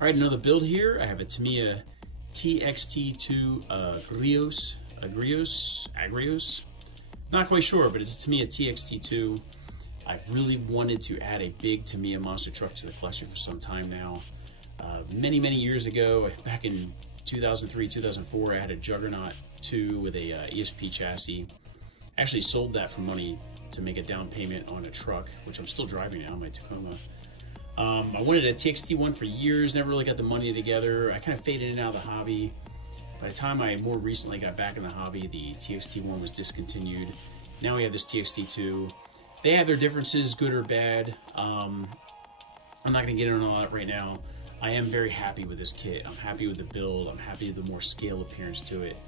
All right, another build here. I have a Tamiya TXT-2 Agrios. Not quite sure, but it's a Tamiya TXT-2. I've really wanted to add a big Tamiya monster truck to the collection for some time now. Many years ago, back in 2003, 2004, I had a Juggernaut 2 with a ESP chassis. Actually sold that for money to make a down payment on a truck, which I'm still driving now, my Tacoma. I wanted a TXT1 for years, never really got the money together. I kind of faded in and out of the hobby. By the time I more recently got back in the hobby, the TXT1 was discontinued. Now we have this TXT2. They have their differences, good or bad. I'm not gonna get into all that right now. I am very happy with this kit. I'm happy with the build. I'm happy with the more scale appearance to it.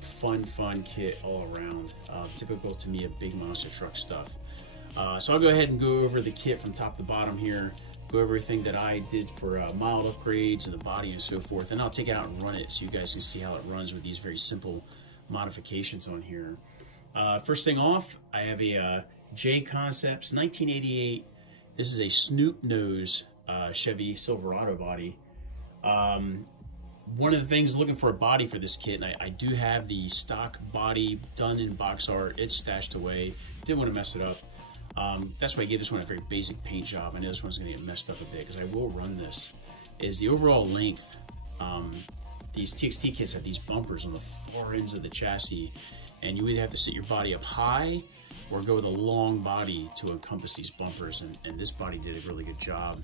Fun kit all around. Typical Tamiya big monster truck stuff. So I'll go ahead and go over the kit from top to bottom here, go over everything that I did for mild upgrades and the body and so forth, and I'll take it out and run it so you guys can see how it runs with these very simple modifications on here. First thing off, I have a J Concepts 1988. This is a snoop nose Chevy Silverado body. One of the things, looking for a body for this kit, and I do have the stock body done in box art. It's stashed away. Didn't want to mess it up. That's why I gave this one a very basic paint job. I know this one's going to get messed up a bit because I will run this. Is the overall length. These TXT kits have these bumpers on the far ends of the chassis, and you either have to sit your body up high or go with a long body to encompass these bumpers, and this body did a really good job.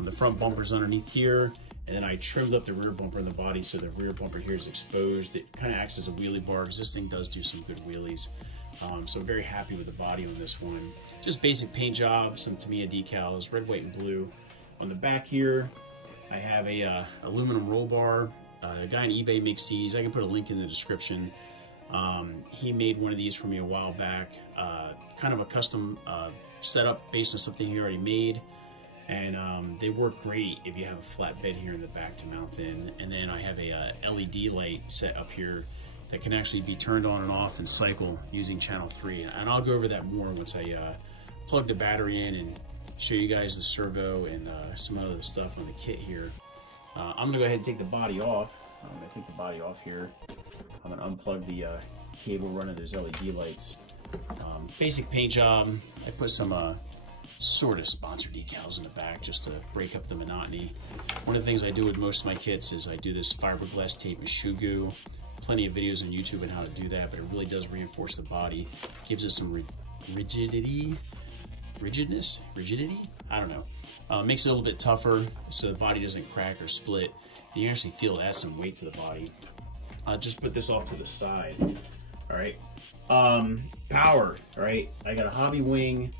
The front bumper's underneath here, and then I trimmed up the rear bumper in the body so the rear bumper here is exposed. It kind of acts as a wheelie bar because this thing does do some good wheelies. So I'm very happy with the body on this one. Just basic paint job, some Tamiya decals, red, white, and blue. On the back here, I have a aluminum roll bar. A guy on eBay makes these. I can put a link in the description. He made one of these for me a while back. Kind of a custom setup based on something he already made. And they work great if you have a flat bed here in the back to mount in. And then I have a LED light set up here that can actually be turned on and off and cycle using channel 3. And I'll go over that more once I plug the battery in and show you guys the servo and some other stuff on the kit here. I'm gonna go ahead and take the body off. I'm gonna take the body off here. I'm gonna unplug the cable running those LED lights. Basic paint job. I put some sort of sponsor decals in the back just to break up the monotony. One of the things I do with most of my kits is I do this fiberglass tape with shoe goo. Plenty of videos on YouTube on how to do that, but it really does reinforce the body. Gives it some rigidity? I don't know. Makes it a little bit tougher so the body doesn't crack or split. And you actually feel it adds some weight to the body. I'll just put this off to the side. All right. Power. All right. I got a Hobbywing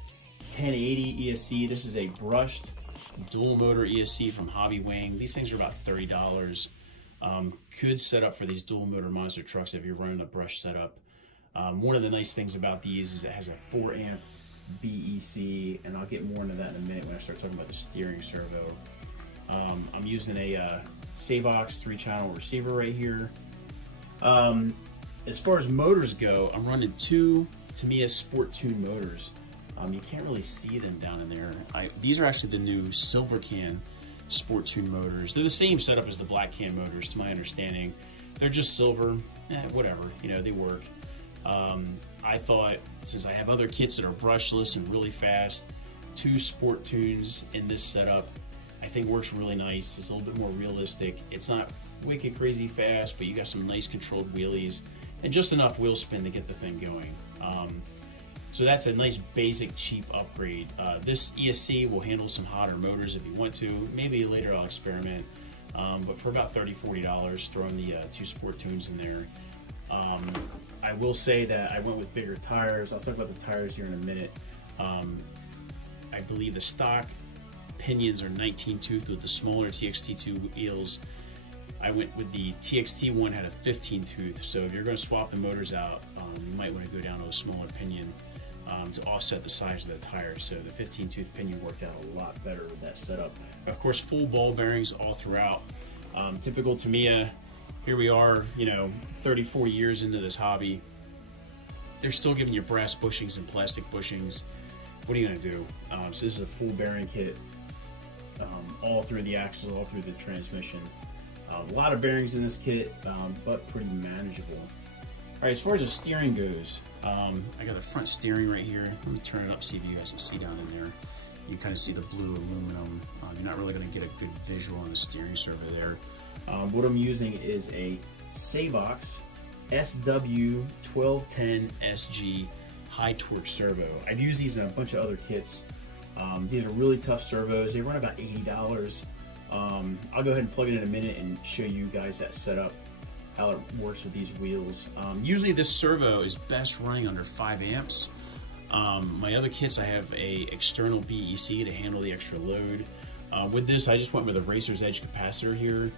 1080 ESC. This is a brushed dual motor ESC from Hobbywing. These things are about $30. Good setup for these dual motor monster trucks if you're running a brush setup. One of the nice things about these is it has a 4 amp BEC, and I'll get more into that in a minute when I start talking about the steering servo. I'm using a Savox 3-channel receiver right here. As far as motors go, I'm running 2 Tamiya Sport Tuned Motors. You can't really see them down in there. These are actually the new silver can Sport Tuned motors. They're the same setup as the black can motors, to my understanding. They're just silver, whatever, you know, they work. I thought, since I have other kits that are brushless and really fast, 2 Sport Tunes in this setup, I think works really nice. It's a little bit more realistic. It's not wicked crazy fast, but you got some nice controlled wheelies and just enough wheel spin to get the thing going. So that's a nice basic cheap upgrade. This ESC will handle some hotter motors if you want to. Maybe later I'll experiment. But for about $30, $40, throwing the 2 Sport Tunes in there. I will say that I went with bigger tires. I'll talk about the tires here in a minute. I believe the stock pinions are 19 tooth with the smaller TXT2 wheels. I went with the TXT1 had a 15 tooth, so if you're going to swap the motors out, you might want to go down to a smaller pinion to offset the size of the tire. So the 15 tooth pinion worked out a lot better with that setup. Of course, full ball bearings all throughout. Typical Tamiya. Here we are, you know, 30, 40 years into this hobby. They're still giving you brass bushings and plastic bushings. What are you going to do? So this is a full bearing kit. all through the axles, all through the transmission. A lot of bearings in this kit, but pretty manageable. All right, as far as the steering goes, I got the front steering right here. Let me turn it up, see if you guys can see down in there. You kind of see the blue aluminum. You're not really going to get a good visual on the steering servo there. What I'm using is a Savox SW1210SG high torque servo. I've used these in a bunch of other kits. These are really tough servos. They run about $80. I'll go ahead and plug it in a minute and show you guys that setup, how it works with these wheels. Usually this servo is best running under 5 amps. My other kits, I have a external BEC to handle the extra load. With this, I just went with a racer's edge capacitor here,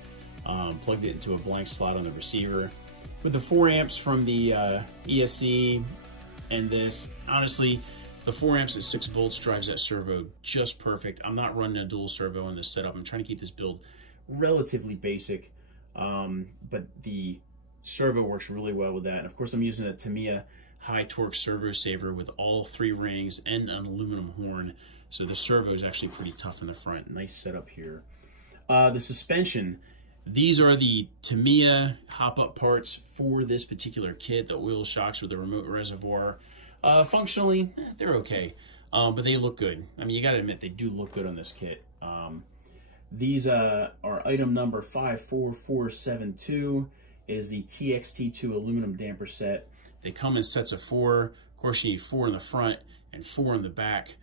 plugged it into a blank slot on the receiver. With the 4 amps from the ESC and this, honestly, the 4 amps at 6 volts drives that servo just perfect. I'm not running a dual servo in this setup. I'm trying to keep this build relatively basic, but the servo works really well with that. And of course, I'm using a Tamiya high torque servo saver with all 3 rings and an aluminum horn. So the servo is actually pretty tough in the front. Nice setup here. The suspension. These are the Tamiya hop-up parts for this particular kit, the oil shocks with the remote reservoir. Functionally, they're okay, but they look good. I mean, you gotta admit, they do look good on this kit. These are item number 54472, is the Txt-2 Aluminum Damper Set. They come in sets of 4. Of course, you need 4 in the front and 4 in the back.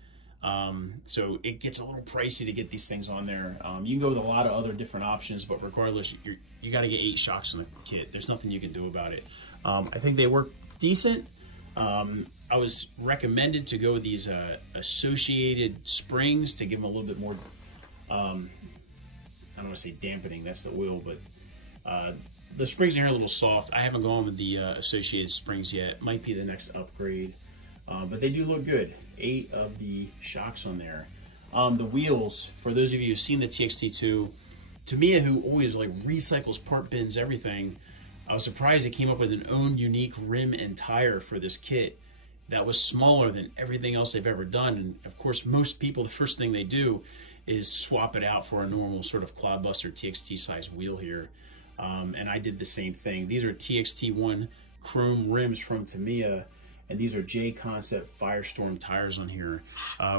So it gets a little pricey to get these things on there. You can go with a lot of other different options, but regardless, you got to get 8 shocks in the kit. There's nothing you can do about it. I think they work decent. I was recommended to go with these associated springs to give them a little bit more, I don't want to say dampening, that's the oil, but the springs in here are a little soft. I haven't gone with the associated springs yet. Might be the next upgrade, but they do look good. 8 of the shocks on there. The wheels, for those of you who've seen the TXT-2, Tamiya, who always like recycles part bins, everything, I was surprised it came up with an own unique rim and tire for this kit that was smaller than everything else they've ever done. And of course, most people, the first thing they do is swap it out for a normal sort of clodbuster TXT size wheel here. And I did the same thing. These are TXT-1 chrome rims from Tamiya, and these are J Concept Firestorm tires on here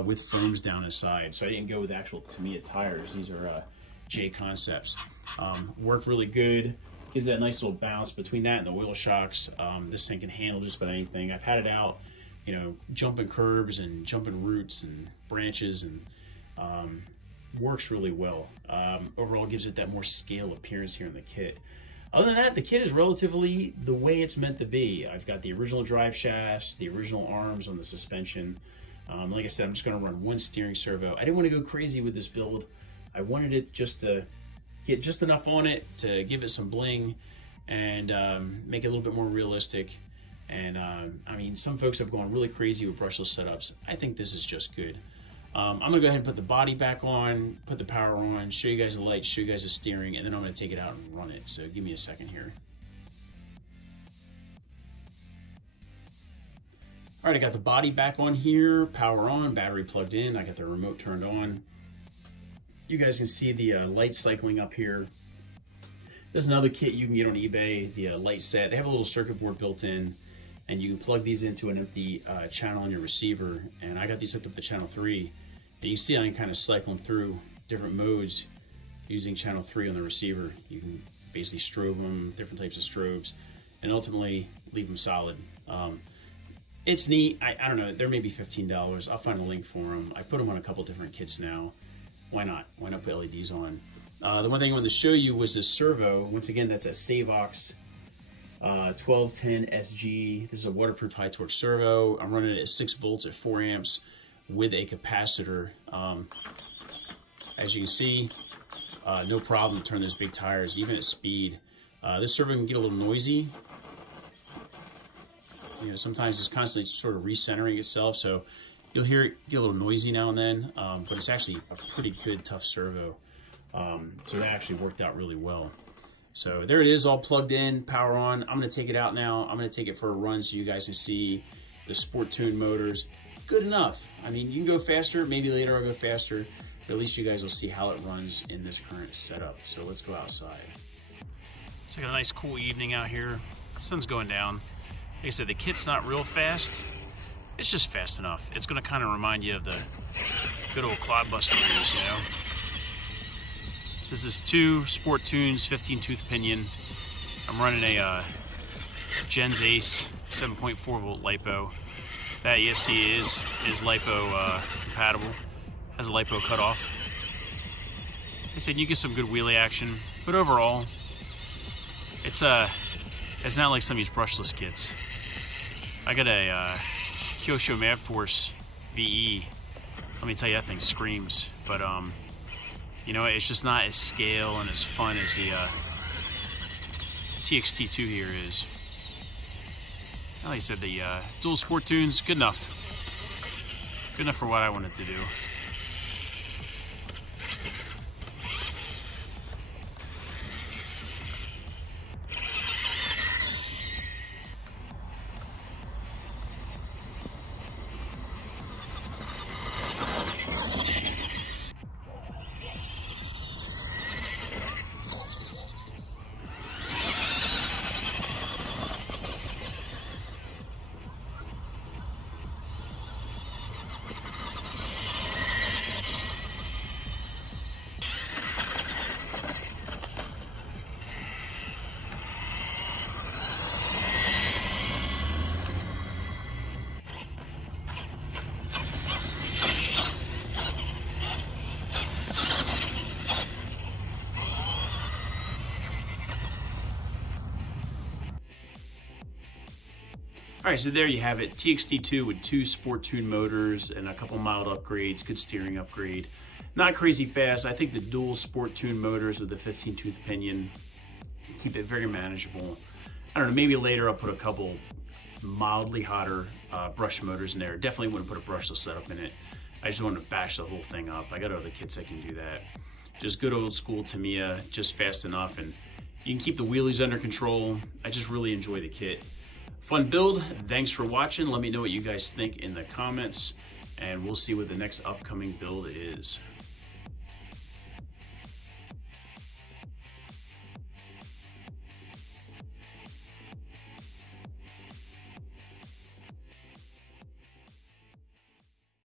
with foams down the side. So I didn't go with actual Tamiya tires. These are J Concepts. Work really good. Gives that nice little bounce between that and the wheel shocks. This thing can handle just about anything. I've had it out, you know, jumping curbs and jumping roots and branches, and works really well. Overall, gives it that more scale appearance here in the kit. Other than that, the kit is relatively the way it's meant to be. I've got the original drive shafts, the original arms on the suspension. Like I said, I'm just going to run 1 steering servo. I didn't want to go crazy with this build. I wanted it just to get just enough on it to give it some bling and make it a little bit more realistic. And I mean, some folks have gone really crazy with brushless setups. I think this is just good. I'm gonna go ahead and put the body back on, put the power on, show you guys the lights, show you guys the steering, and then I'm gonna take it out and run it. So give me a second here. All right, I got the body back on here, power on, battery plugged in. I got the remote turned on. You guys can see the light cycling up here. There's another kit you can get on eBay, the light set. They have a little circuit board built in, and you can plug these into an empty channel on your receiver. And I got these hooked up to channel 3. And you see I can kind of cycle them through different modes using channel 3 on the receiver. You can basically strobe them, different types of strobes, and ultimately leave them solid. It's neat. I don't know, they're maybe $15. I'll find a link for them. I put them on a couple different kits now. Why not? Why not put LEDs on? The one thing I wanted to show you was this servo. Once again, that's a Savox 1210 SG. This is a waterproof high torque servo. I'm running it at 6 volts at 4 amps with a capacitor. As you can see, no problem to turn those big tires, even at speed. This servo can get a little noisy. You know, sometimes it's constantly sort of recentering itself, so you'll hear it get a little noisy now and then, but it's actually a pretty good, tough servo. So that actually worked out really well. So there it is, all plugged in, power on. I'm gonna take it out now. I'm gonna take it for a run so you guys can see the Sport Tuned Motors. Good enough. I mean, you can go faster, maybe later I'll go faster, but at least you guys will see how it runs in this current setup. So let's go outside. It's like a nice cool evening out here. The sun's going down. Like I said, the kit's not real fast. It's just fast enough. It's gonna kind of remind you of the good old clodbuster days, you know? This is this 2 Sport Tunes 15 tooth pinion. I'm running a Gens Ace 7.4 volt LiPo. That ESC is LiPo compatible. Has a LiPo cutoff. Like I said, you get some good wheelie action, but overall, it's not like some of these brushless kits. I got a Kyosho Mad Force VE. Let me tell you, that thing screams. But you know, it's just not as scale and as fun as the TXT-2 here is. Like I said, the dual Sport Tunes, good enough. Good enough for what I wanted to do. All right, so there you have it. TXT-2 with 2 Sport Tuned motors and a couple mild upgrades, good steering upgrade. Not crazy fast. I think the dual Sport Tuned motors with the 15 tooth pinion keep it very manageable. I don't know, maybe later I'll put a couple mildly hotter brush motors in there. Definitely wouldn't put a brushless setup in it. I just want to bash the whole thing up. I got other kits that can do that. Just good old school Tamiya, just fast enough, and you can keep the wheelies under control. I just really enjoy the kit. Fun build. Thanks for watching. Let me know what you guys think in the comments, and we'll see what the next upcoming build is.